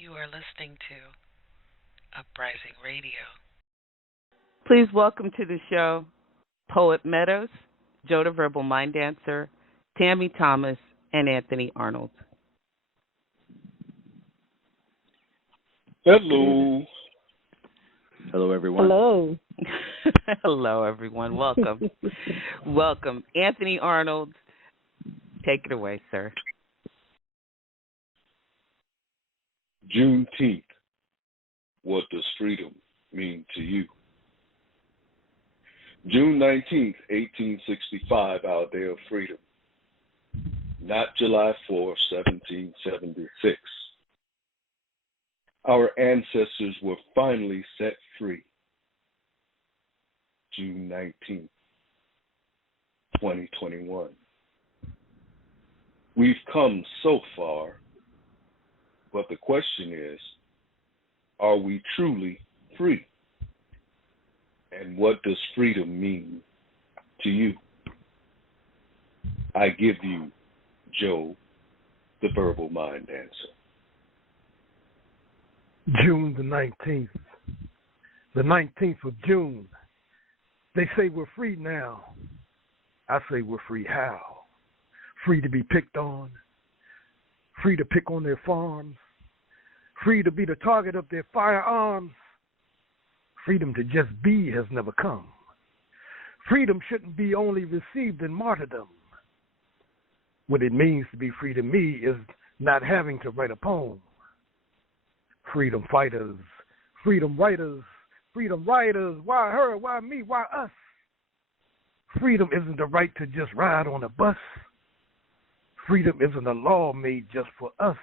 You are listening to Uprising Radio. Please welcome to the show Poet Meadows, Joe the Verbal Minddancer, Tammy Thomas, and Anthony Arnold. Hello. Hello, everyone. Hello. Hello, everyone. Welcome. Welcome. Anthony Arnold, take it away, sir. Juneteenth. What does freedom mean to you? June 19th, 1865, our day of freedom. Not July 4th, 1776. Our ancestors were finally set free. June 19th, 2021. We've come so far, but the question is, are we truly free? And what does freedom mean to you? I give you Joe, the Verbal Minddancer. June the 19th. The 19th of June. They say we're free now. I say we're free how? Free to be picked on. Free to pick on their farms. Free to be the target of their firearms. Freedom to just be has never come. Freedom shouldn't be only received in martyrdom. What it means to be free to me is not having to write a poem. Freedom fighters, freedom writers, freedom riders, why her, why me, why us? Freedom isn't the right to just ride on a bus. Freedom isn't a law made just for us.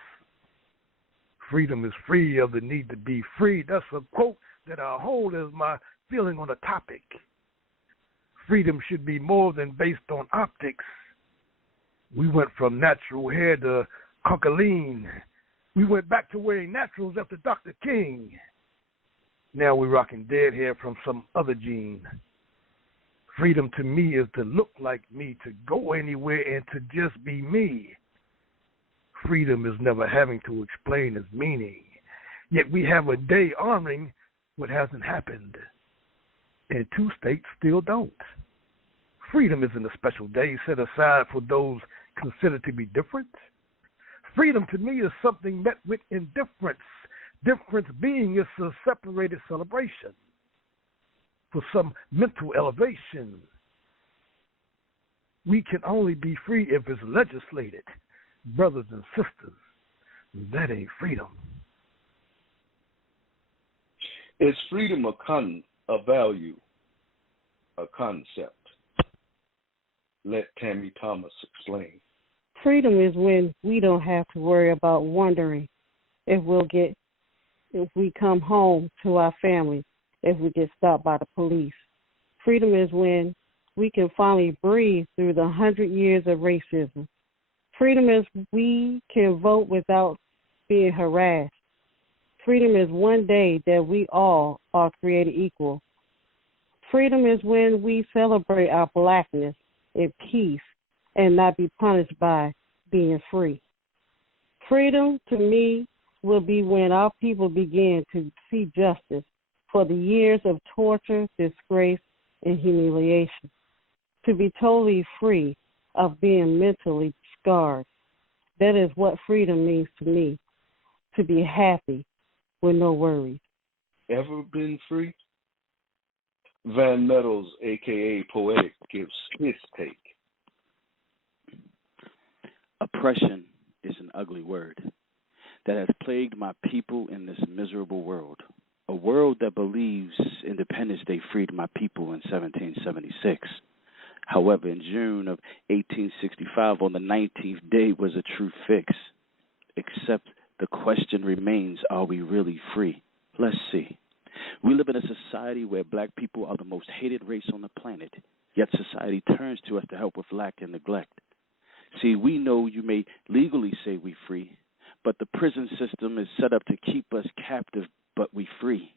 Freedom is free of the need to be free. That's a quote that I hold as my feeling on a topic. Freedom should be more than based on optics. We went from natural hair to cocaine. We went back to wearing naturals after Dr. King. Now we're rocking dead hair from some other gene. Freedom to me is to look like me, to go anywhere and to just be me. Freedom is never having to explain its meaning. Yet we have a day honoring what hasn't happened. And two states still don't. Freedom isn't a special day set aside for those considered to be different. Freedom to me is something met with indifference. Difference being is a separated celebration for some mental elevation. We can only be free if it's legislated. Brothers and sisters, that ain't freedom. Is freedom a value, a concept? Let Tammy Thomas explain. Freedom is when we don't have to worry about wondering if we come home to our family, if we get stopped by the police. Freedom is when we can finally breathe through the 100 years of racism. Freedom is we can vote without being harassed. Freedom is one day that we all are created equal. Freedom is when we celebrate our blackness in peace and not be punished by being free. Freedom to me will be when our people begin to see justice for the years of torture, disgrace, and humiliation. To be totally free of being mentally scarred. That is what freedom means to me. To be happy with no worries. Ever been free? Van Meadows, a.k.a. Poetic, gives his take. Oppression is an ugly word that has plagued my people in this miserable world. A world that believes Independence Day freed my people in 1776. However, in June of 1865, on the 19th day, was a true fix. Except the question remains, are we really free? Let's see. We live in a society where black people are the most hated race on the planet, yet society turns to us to help with lack and neglect. See, we know you may legally say we free, but the prison system is set up to keep us captive, but we free.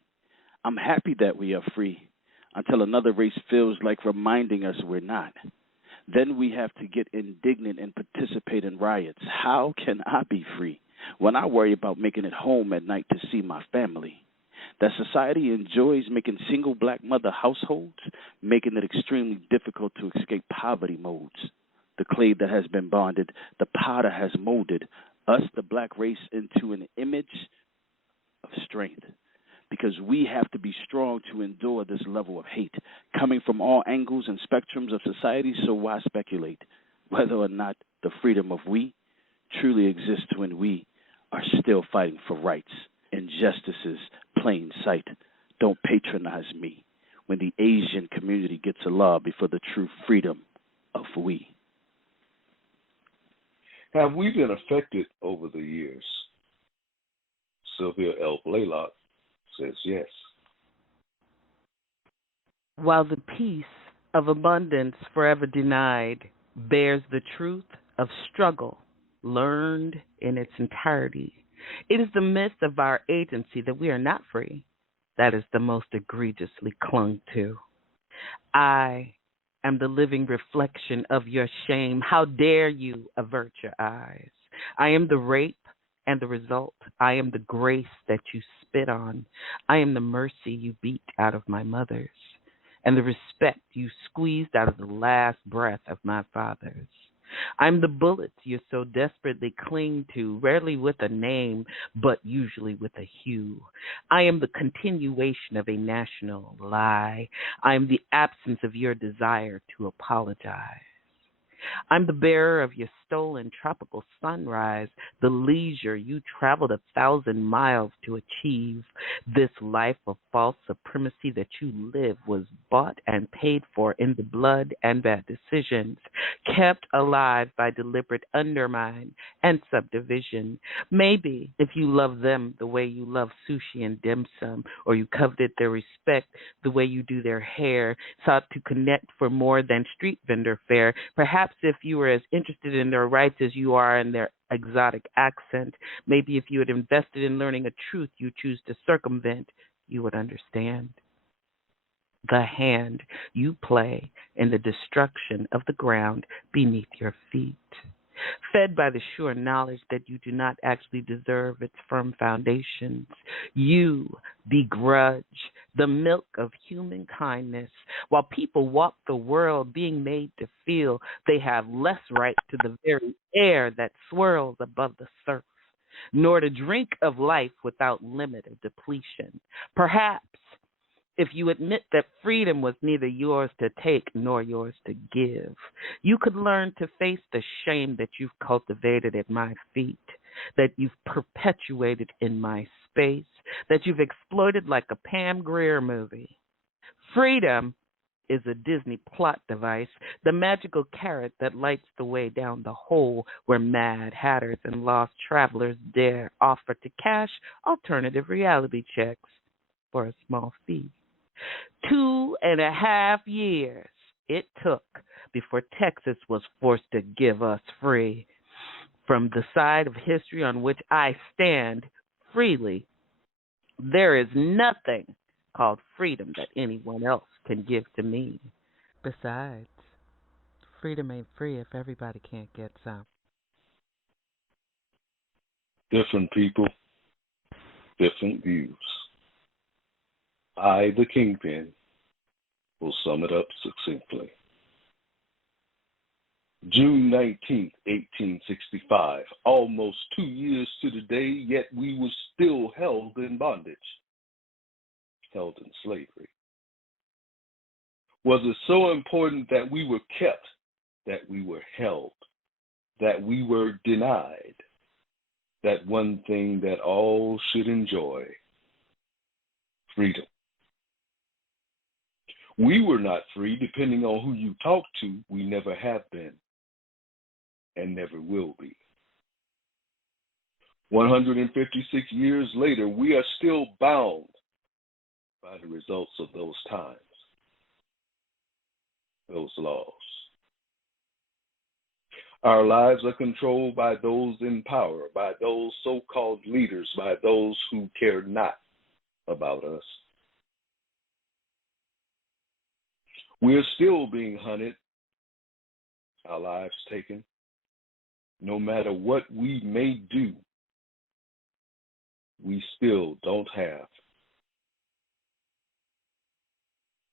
I'm happy that we are free until another race feels like reminding us we're not. Then we have to get indignant and participate in riots. How can I be free? When I worry about making it home at night to see my family, that society enjoys making single black mother households, making it extremely difficult to escape poverty modes. The clay that has been bonded, the potter has molded us, the black race, into an image of strength. Because we have to be strong to endure this level of hate, coming from all angles and spectrums of society. So why speculate whether or not the freedom of we truly exists when we are still fighting for rights? Injustices, plain sight. Don't patronize me when the Asian community gets a law before the true freedom of we. Have we been affected over the years? Sylvia L. Blalock says yes. While the peace of abundance forever denied bears the truth of struggle learned in its entirety, it is the myth of our agency that we are not free that is the most egregiously clung to. I am the living reflection of your shame. How dare you avert your eyes? I am the rape and the result. I am the grace that you spit on. I am the mercy you beat out of my mothers and the respect you squeezed out of the last breath of my fathers. I'm the bullets you so desperately cling to, rarely with a name, but usually with a hue. I am the continuation of a national lie. I am the absence of your desire to apologize. I'm the bearer of your stolen tropical sunrise, the leisure you traveled 1,000 miles to achieve. This life of false supremacy that you live was bought and paid for in the blood and bad decisions, kept alive by deliberate undermine and subdivision. Maybe if you love them the way you love sushi and dim sum, or you coveted their respect the way you do their hair, sought to connect for more than street vendor fare, perhaps if you were as interested in their rights as you are in their exotic accent, maybe if you had invested in learning a truth you choose to circumvent, you would understand. The hand you play in the destruction of the ground beneath your feet, fed by the sure knowledge that you do not actually deserve its firm foundations. You begrudge the milk of human kindness, while people walk the world being made to feel they have less right to the very air that swirls above the surf, nor to drink of life without limit of depletion. Perhaps if you admit that freedom was neither yours to take nor yours to give, you could learn to face the shame that you've cultivated at my feet, that you've perpetuated in my space, that you've exploited like a Pam Grier movie. Freedom is a Disney plot device, the magical carrot that lights the way down the hole where mad hatters and lost travelers dare offer to cash alternative reality checks for a small fee. 2.5 years it took before Texas was forced to give us free. From the side of history on which I stand freely, there is nothing called freedom that anyone else can give to me. Besides, freedom ain't free if everybody can't get some. Different people, different views. I, the Kingpin, will sum it up succinctly. June 19th, 1865, almost 2 years to the day, yet we were still held in bondage, held in slavery. Was it so important that we were kept, that we were held, that we were denied that one thing that all should enjoy? Freedom. We were not free, depending on who you talk to. We never have been and never will be. 156 years later, we are still bound by the results of those times, those laws. Our lives are controlled by those in power, by those so-called leaders, by those who care not about us. We are still being hunted, our lives taken. No matter what we may do, we still don't have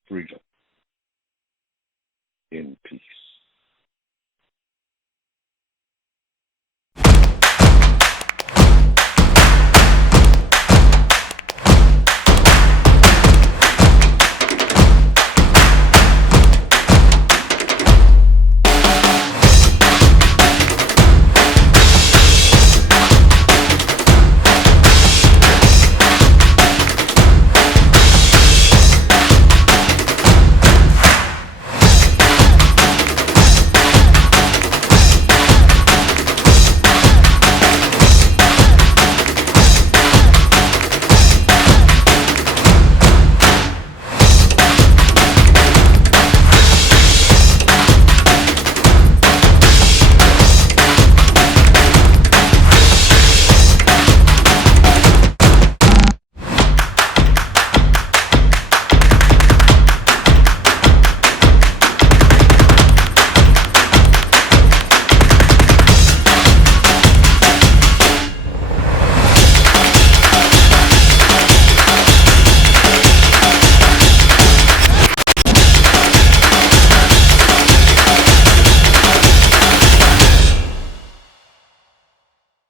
freedom in peace.